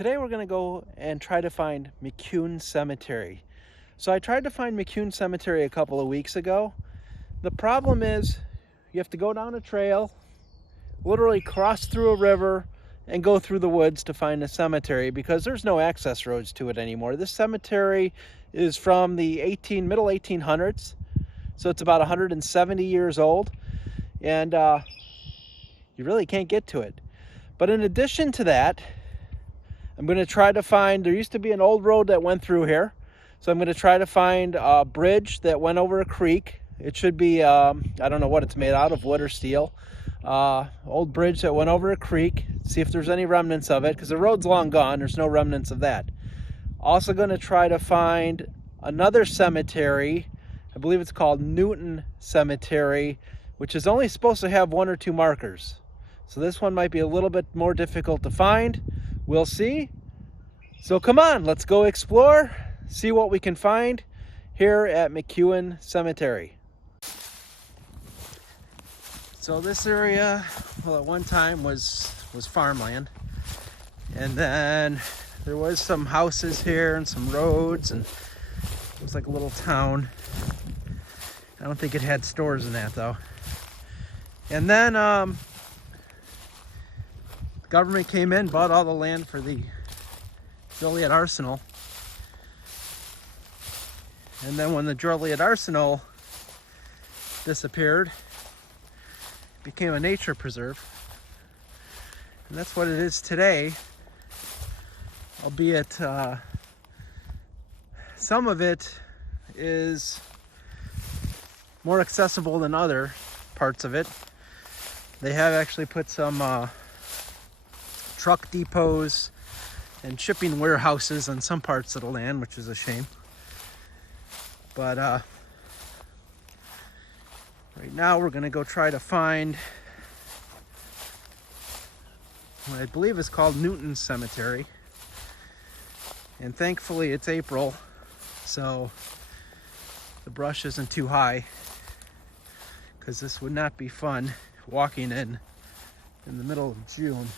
Today we're going to go and try to find McCune Cemetery. So I tried to find McCune Cemetery a couple of weeks ago. The problem is you have to go down a trail, literally cross through a river, and go through the woods to find a cemetery because there's no access roads to it anymore. This cemetery is from the middle 1800s, so it's about 170 years old, and you really can't get to it. But in addition to that, I'm going to try to find, there used to be an old road that went through here, so I'm going to try to find a bridge that went over a creek. It should be, I don't know what it's made out of, wood or steel. Old bridge that went over a creek, see if there's any remnants of it, because the road's long gone, there's no remnants of that. Also going to try to find another cemetery, I believe it's called Newton Cemetery, which is only supposed to have 1 or 2 markers. So this one might be a little bit more difficult to find. We'll see. So come on, let's go explore, see what we can find here at McCune Cemetery. So this area, well, at one time was farmland, and then there was some houses here and some roads, and it was like a little town. I don't think it had stores in that though. And then government came in, bought all the land for the Joliet Arsenal. And then when the Joliet Arsenal disappeared, it became a nature preserve. And that's what it is today, albeit some of it is more accessible than other parts of it. They have actually put some truck depots and shipping warehouses on some parts of the land, which is a shame. But right now we're going to go try to find what I believe is called Newton Cemetery. And thankfully it's April, so the brush isn't too high, because this would not be fun walking in the middle of June.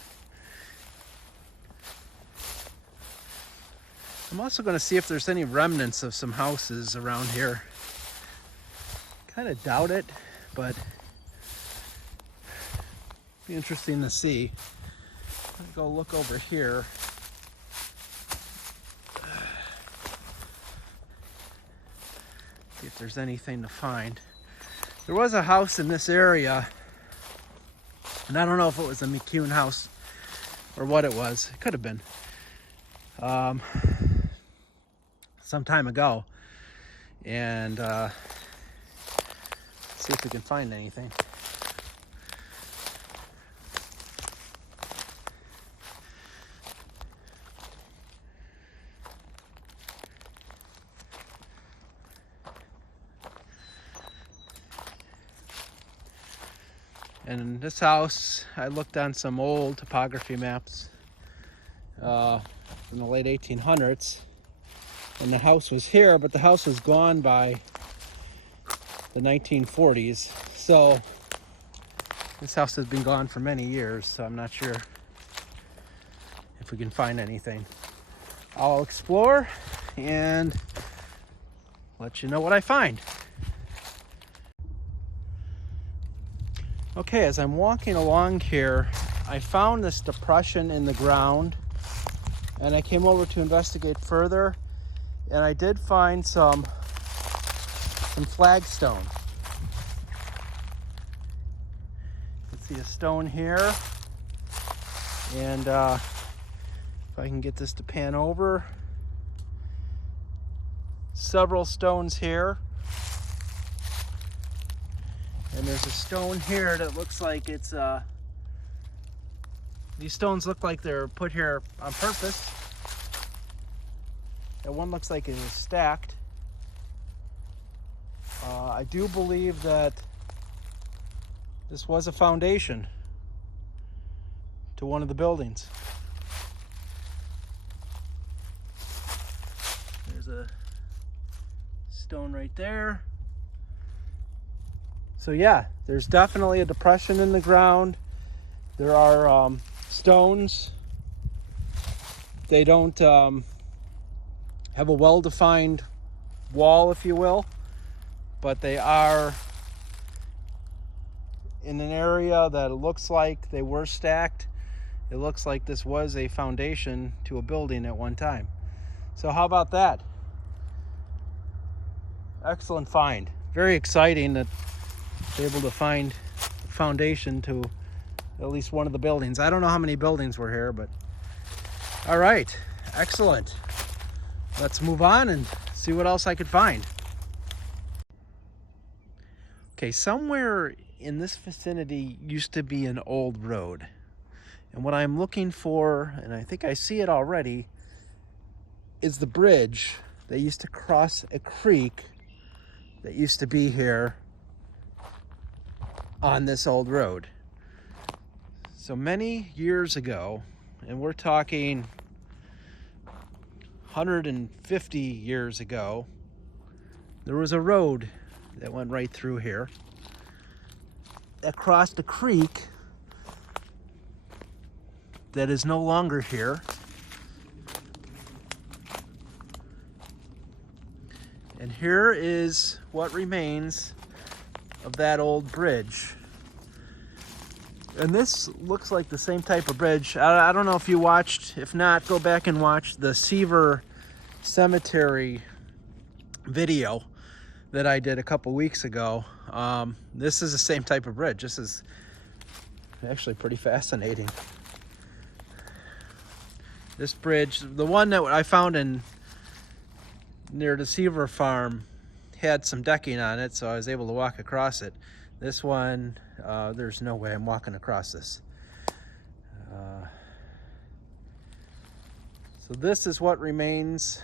I'm also going to see if there's any remnants of some houses around here. Kind of doubt it, but be interesting to see. I'm going to go look over here. See if there's anything to find. There was a house in this area, and I don't know if it was a McCune house or what it was. It could have been. Some time ago, and see if we can find anything. And in this house, I looked on some old topography maps from the late 1800s. And the house was here, but the house was gone by the 1940s. So this house has been gone for many years, so I'm not sure if we can find anything. I'll explore and let you know what I find. Okay, as I'm walking along here, I found this depression in the ground, and I came over to investigate further. And I did find some flagstone. You can see a stone here. And if I can get this to pan over, several stones here. And there's a stone here that looks like it's, these stones look like they're put here on purpose. That one looks like it is stacked. I do believe that this was a foundation to one of the buildings. There's a stone right there. So yeah, there's definitely a depression in the ground. There are stones They don't have a well-defined wall, if you will, but they are in an area that it looks like they were stacked. It looks like this was a foundation to a building at one time. So how about that? Excellent find. Very exciting that they're able to find a foundation to at least one of the buildings. I don't know how many buildings were here, but all right, excellent. Let's move on and see what else I could find. Okay, somewhere in this vicinity used to be an old road. And what I'm looking for, and I think I see it already, is the bridge that used to cross a creek that used to be here on this old road. So many years ago, and we're talking 150 years ago, there was a road that went right through here that crossed a creek that is no longer here. And here is what remains of that old bridge. And this looks like the same type of bridge. I don't know if you watched. If not, go back and watch the Mcewen Cemetery video that I did a couple weeks ago. This is the same type of bridge. This is actually pretty fascinating. This bridge, the one that I found near the Mcewen farm, had some decking on it, so I was able to walk across it. This one, there's no way I'm walking across this. So this is what remains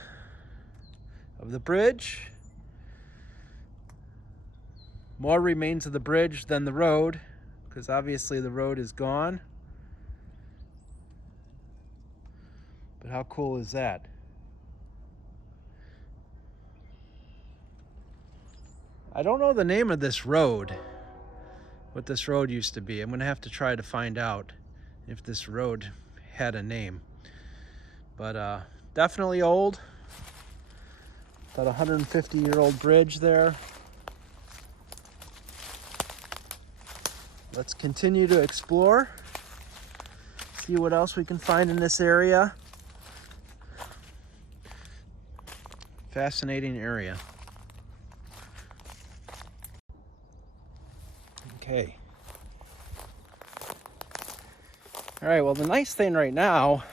of the bridge. More remains of the bridge than the road, because obviously the road is gone. But how cool is that? I don't know the name of this road, what this road used to be. I'm gonna have to try to find out if this road had a name. But definitely old. About 150-year-old bridge there. Let's continue to explore, see what else we can find in this area. Fascinating area. Okay. All right, well, the nice thing right now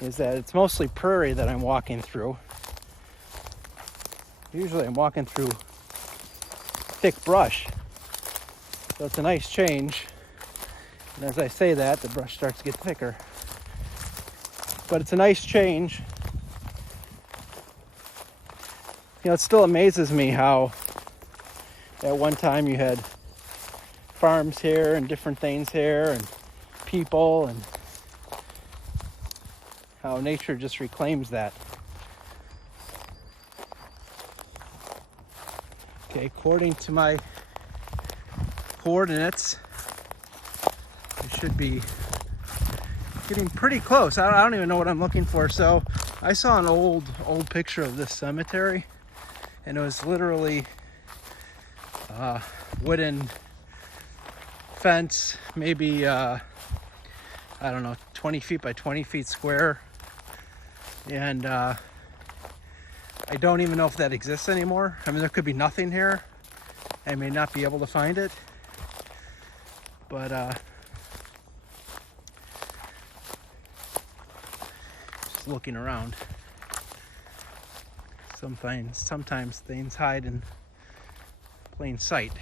is that it's mostly prairie that I'm walking through. Usually I'm walking through thick brush, so it's a nice change. And as I say that, the brush starts to get thicker. But it's a nice change. You know, it still amazes me how at one time you had farms here and different things here and people, and how nature just reclaims that. Okay, according to my coordinates, we should be getting pretty close. I don't even know what I'm looking for. So I saw an old picture of this cemetery, and it was literally wooden fence, maybe I don't know, 20 feet by 20 feet square. And I don't even know if that exists anymore. I mean, there could be nothing here. I may not be able to find it, but just looking around. Sometimes things hide in plain sight.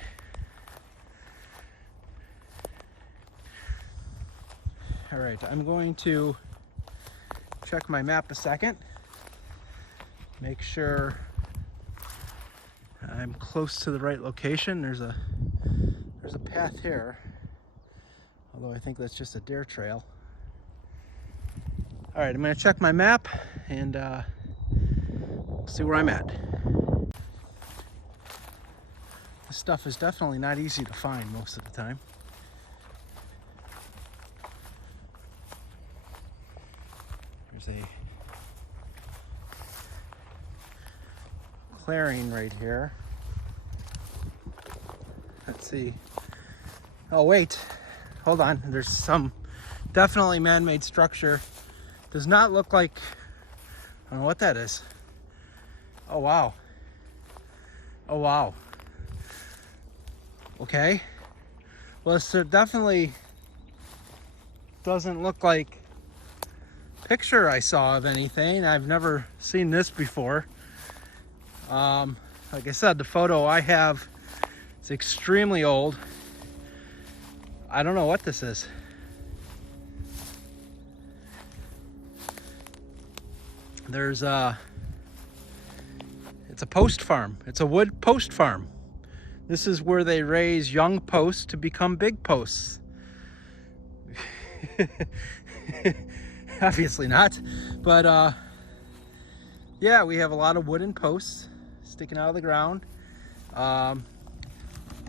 All right, I'm going to check my map a second, make sure I'm close to the right location. There's a path here, although I think that's just a deer trail. All right, I'm going to check my map and see where I'm at. This stuff is definitely not easy to find most of the time. There's a clearing right here. Let's see. Oh wait, hold on. There's some definitely man-made structure. Does not look like, I don't know what that is. Oh wow. Oh wow. Okay. Well, this definitely doesn't look like picture I saw of anything. I've never seen this before. Like I said, the photo I have is extremely old. I don't know what this is. There's it's a post farm. It's a wood post farm. This is where they raise young posts to become big posts. Obviously not, but yeah, we have a lot of wooden posts sticking out of the ground.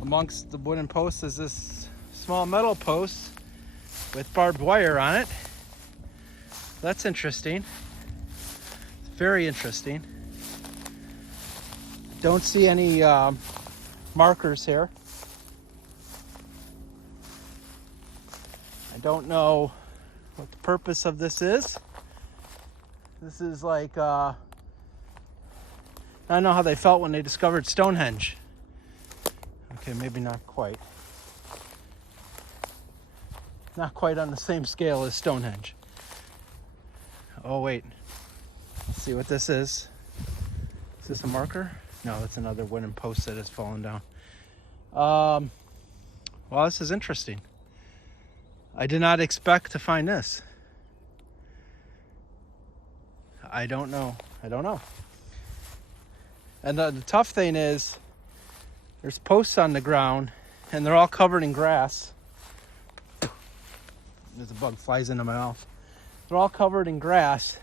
Amongst the wooden posts is this small metal post with barbed wire on it. That's interesting. It's very interesting. Don't see any markers here. I don't know what the purpose of this is. This is like, I don't know how they felt when they discovered Stonehenge. Okay, maybe not quite. Not quite on the same scale as Stonehenge. Oh wait, let's see what this is. Is this a marker? No, that's another wooden post that has fallen down. Well, this is interesting. I did not expect to find this. I don't know. And the tough thing is, there's posts on the ground, and they're all covered in grass. There's a bug flies into my mouth. They're all covered in grass,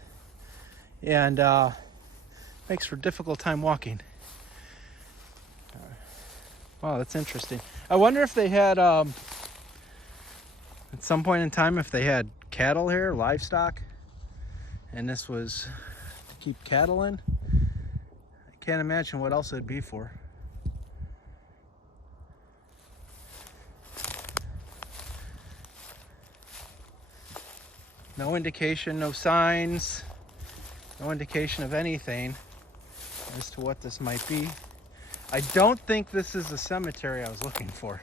and makes for a difficult time walking. Wow, that's interesting. I wonder if they had, at some point in time, if they had cattle here, livestock, and this was to keep cattle in. I can't imagine what else it'd be for. No indication, no signs, no indication of anything as to what this might be. I don't think this is the cemetery I was looking for.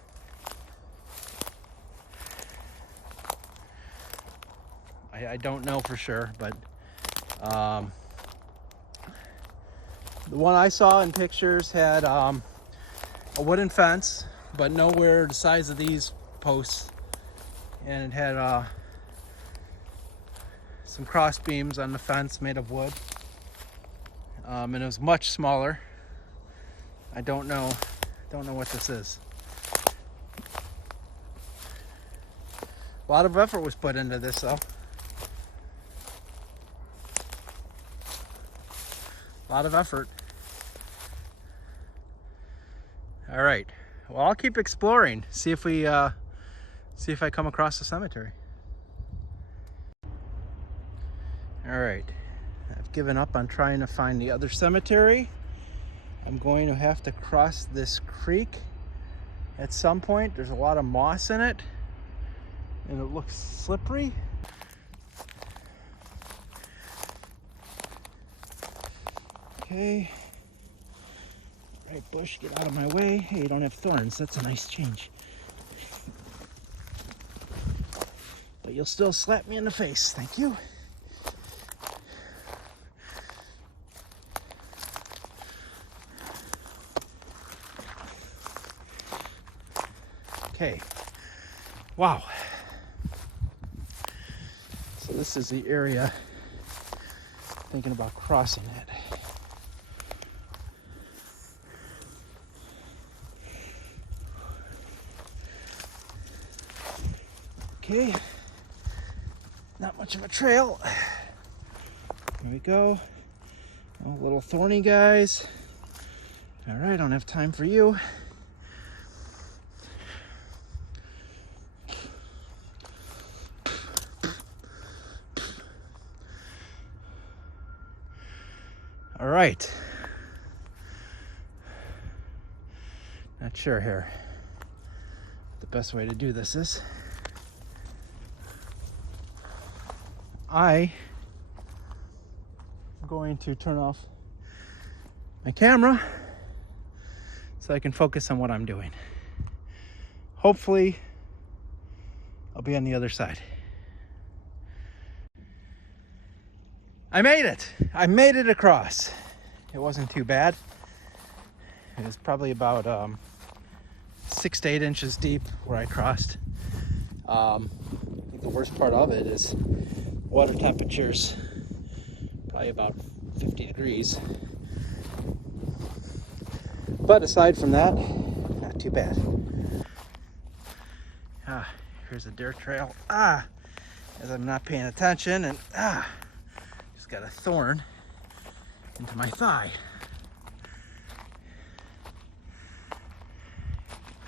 I don't know for sure, but the one I saw in pictures had a wooden fence, but nowhere the size of these posts, and it had some cross beams on the fence made of wood, and it was much smaller. I don't know what this is. A lot of effort was put into this though. A lot of effort. All right. Well, I'll keep exploring. See if I come across the cemetery. All right. I've given up on trying to find the other cemetery. I'm going to have to cross this creek at some point. There's a lot of moss in it, and it looks slippery. Okay. All right, bush, get out of my way. Hey, you don't have thorns. That's a nice change. But you'll still slap me in the face. Thank you. Okay. Wow. So this is the area. Thinking about crossing it. Okay, not much of a trail. Here we go. Oh, little thorny guys. All right, I don't have time for you. right. Not sure here what the best way to do this is. I'm going to turn off my camera so I can focus on what I'm doing. Hopefully, I'll be on the other side. I made it! I made it across. It wasn't too bad. It was probably about 6 to 8 inches deep where I crossed. I think the worst part of it is water temperatures, probably about 50 degrees. But aside from that, not too bad. Here's a dirt trail. As I'm not paying attention, and just got a thorn into my thigh.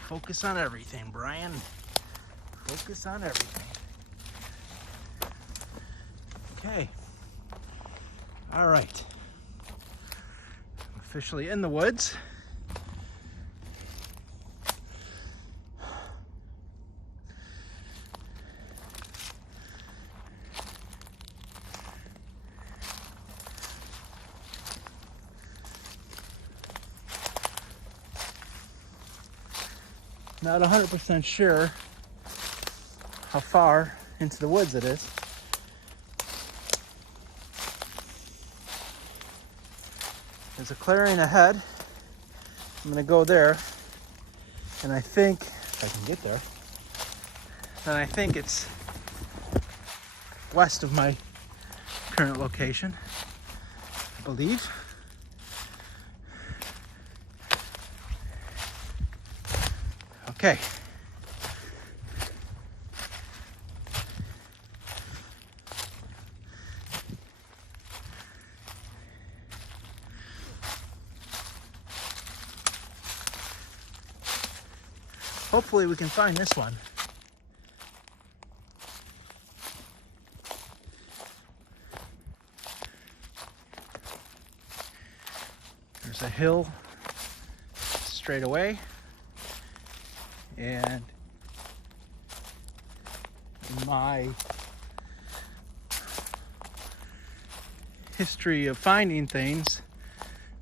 Focus on everything, Brian. Focus on everything. Okay. All right. I'm officially in the woods. Not 100% sure how far into the woods it is. There's a clearing ahead. I'm gonna go there, and I think, if I can get there, then I think it's west of my current location, I believe. Okay. Hopefully we can find this one. There's a hill straight away. And in my history of finding things,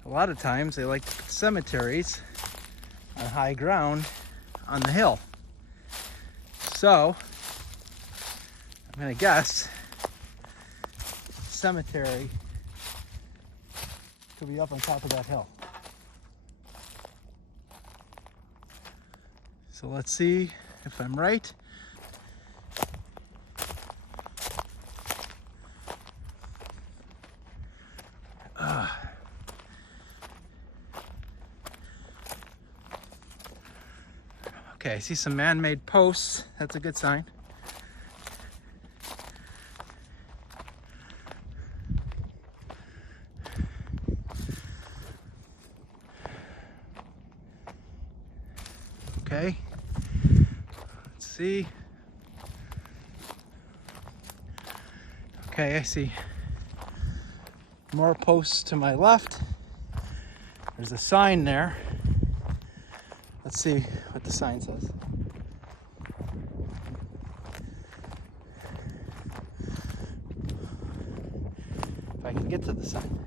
a lot of times they like to put cemeteries on high ground on the hill. So I'm gonna guess cemetery could be up on top of that hill. So let's see if I'm right. Okay, I see some man-made posts. That's a good sign. Okay. Let's see. Okay, I see more posts to my left. There's a sign there. Let's see what the sign says. If I can get to the sign.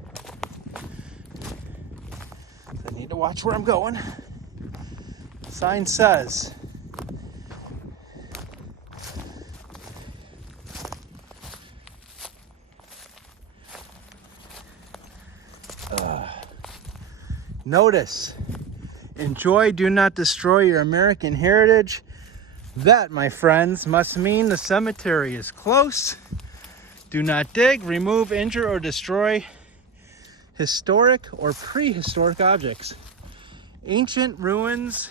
I need to watch where I'm going. The sign says, notice, enjoy, do not destroy your American heritage. That, my friends, must mean the cemetery is close. Do not dig, remove, injure, or destroy historic or prehistoric objects, ancient ruins,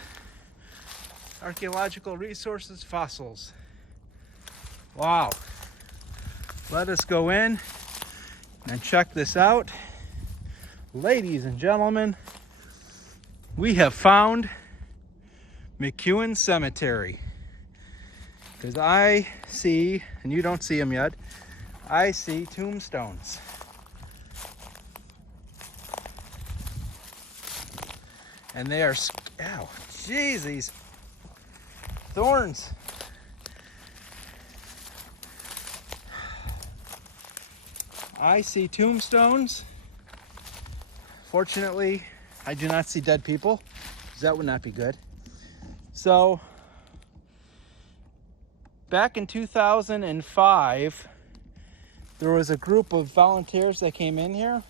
archaeological resources, fossils. Wow. Let us go in and check this out. Ladies and gentlemen, we have found McCune Cemetery. Because I see, and you don't see them yet, I see tombstones. And they are, ow, jeez, these thorns. I see tombstones. Fortunately, I do not see dead people, because that would not be good. So, back in 2005, there was a group of volunteers that came in here,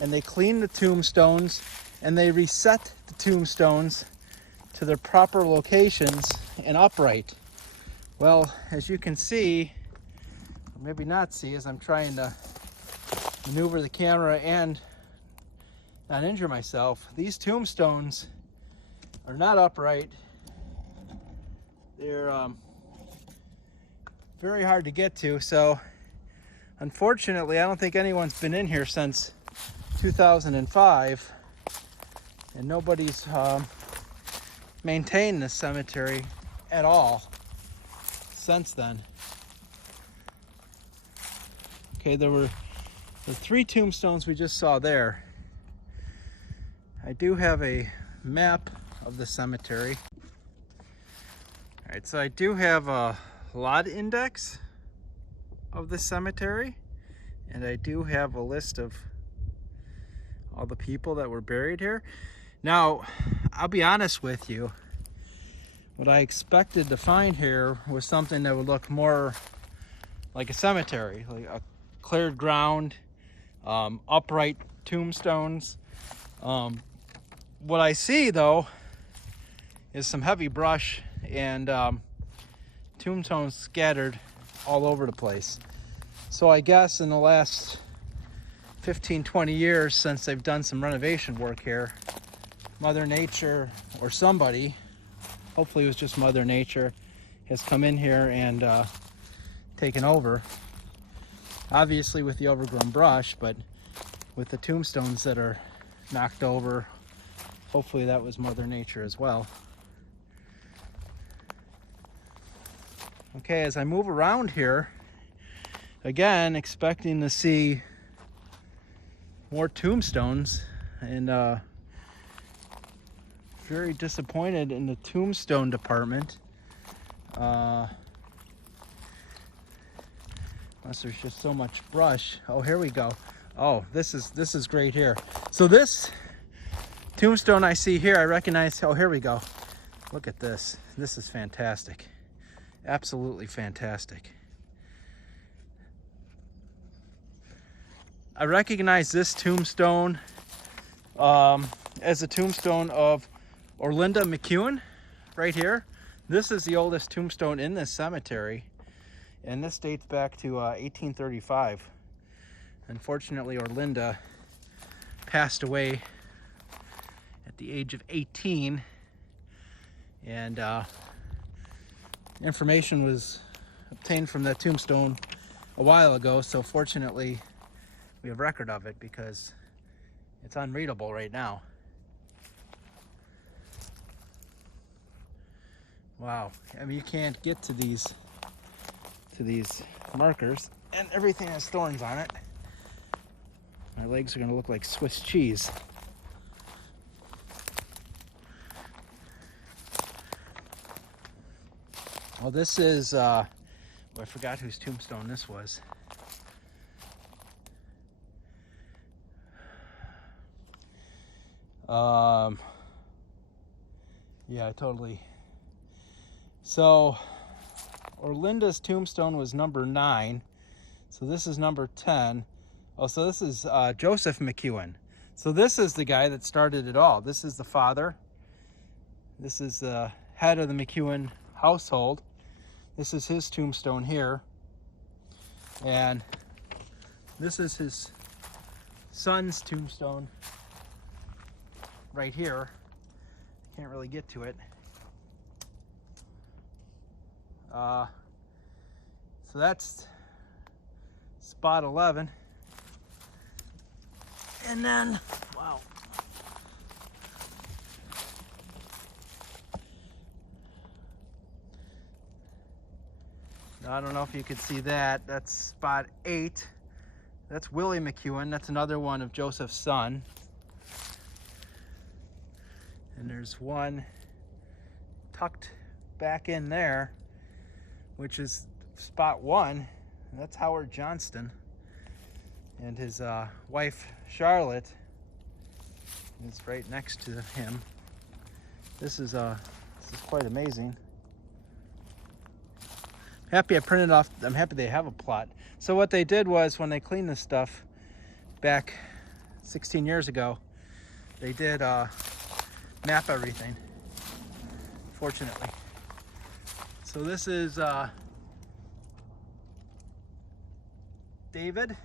and they cleaned the tombstones, and they reset the tombstones to their proper locations and upright. Well, as you can see, or maybe not see, as I'm trying to maneuver the camera and not injure myself, these tombstones are not upright. They're very hard to get to, so unfortunately I don't think anyone's been in here since 2005, and nobody's maintained this cemetery at all since then. Okay, there were the 3 tombstones we just saw there. I do have a map of the cemetery. All right, so I do have a lot index of the cemetery, and I do have a list of all the people that were buried here. Now, I'll be honest with you, what I expected to find here was something that would look more like a cemetery, like a cleared ground, upright tombstones. What I see though is some heavy brush and tombstones scattered all over the place. So I guess in the last 15-20 years since they've done some renovation work here, Mother Nature or somebody, hopefully it was just Mother Nature, has come in here and taken over. Obviously with the overgrown brush, but with the tombstones that are knocked over, hopefully that was Mother Nature as well. Okay, as I move around here, again, expecting to see more tombstones, and very disappointed in the tombstone department. Unless there's just so much brush. Oh, here we go. Oh, this is great here. So this tombstone I see here, I recognize. Oh, here we go. Look at this. This is fantastic. Absolutely fantastic. I recognize this tombstone as a tombstone of Orlinda McCune right here. This is the oldest tombstone in this cemetery, and this dates back to 1835. Unfortunately, Orlinda passed away at the age of 18, and information was obtained from that tombstone a while ago, so fortunately we have record of it because it's unreadable right now. Wow, I mean, you can't get to these markers, and everything has thorns on it. My legs are going to look like Swiss cheese. Well, this is I forgot whose tombstone this was. Yeah, totally. So Orlinda's tombstone was number 9. So this is number 10. Oh, so this is Joseph McCuen. So this is the guy that started it all. This is the father. This is the head of the McCuen household. This is his tombstone here. And this is his son's tombstone right here. Can't really get to it. So that's spot 11. And then, wow. I don't know if you could see that. That's spot 8. That's Willie McCuen. That's another one of Joseph's son. And there's one tucked back in there, which is spot 1. And that's Howard Johnston. And his wife, Charlotte, is right next to him. This is quite amazing. I'm happy they have a plot. So what they did was, when they cleaned this stuff back 16 years ago, they did map everything, fortunately. So this is David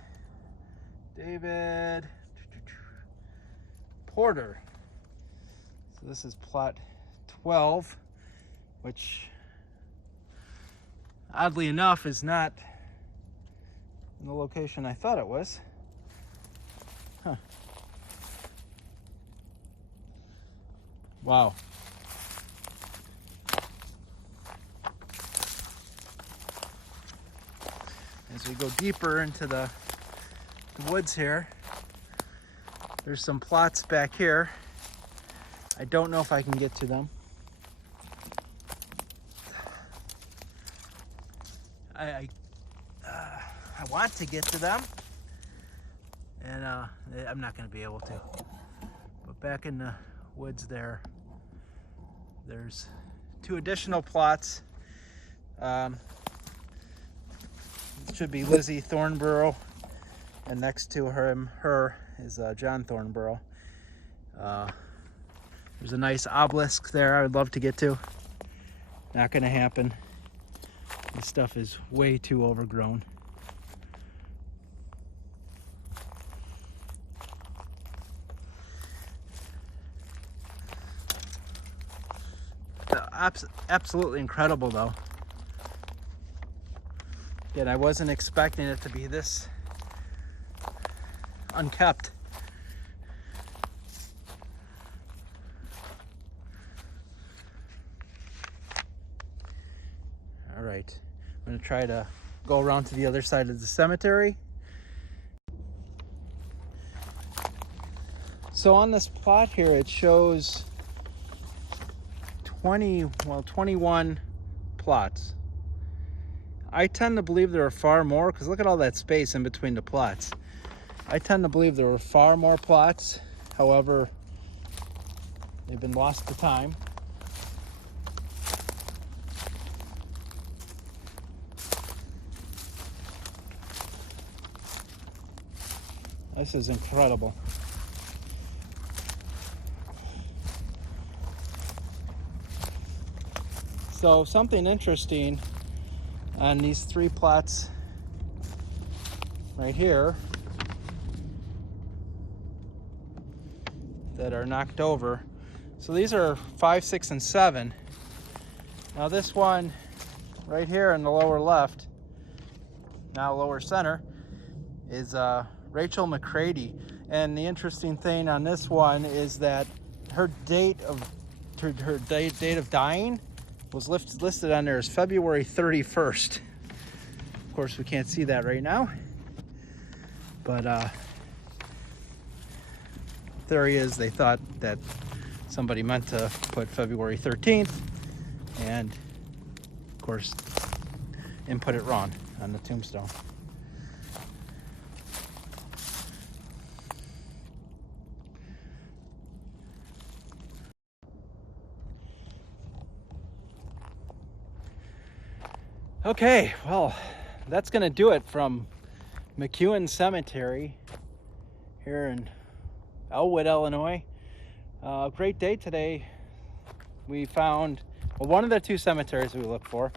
Porter. So this is plot 12, which oddly enough is not in the location I thought it was. Huh. Wow. As we go deeper into the woods here, there's some plots back here. I don't know if I can get to them. I want to get to them, and I'm not going to be able to. But back in the woods there's 2 additional plots. It should be Lizzie Thornborough, and next to her is John Thornborough. There's a nice obelisk there I would love to get to. Not going to happen. This stuff is way too overgrown. Absolutely incredible, though. Yet I wasn't expecting it to be this unkept. All right, I'm gonna try to go around to the other side of the cemetery. So on this plot here, it shows 21 plots. I tend to believe there are far more, because look at all that space in between the plots. I tend to believe there were far more plots. However, they've been lost to time. This is incredible. So something interesting on these 3 plots right here that are knocked over. So these are 5, 6, and 7. Now this one right here in the lower left, now lower center, is Rachel McCready. And the interesting thing on this one is that her date of dying was listed on there as February 31st. Of course, we can't see that right now, but theory is they thought that somebody meant to put February 13th, and of course, input it wrong on the tombstone. Okay, well, that's gonna do it from McCune Cemetery here in Elwood, Illinois. Great day today. We found, well, one of the 2 cemeteries we look for.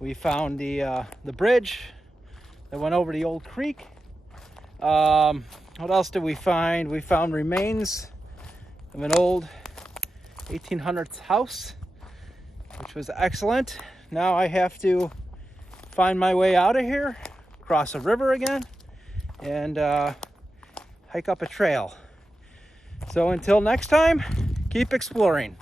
We found the bridge that went over the old creek. What else did we find? We found remains of an old 1800s house, which was excellent. Now I have to find my way out of here, cross a river again, and hike up a trail. So until next time, keep exploring.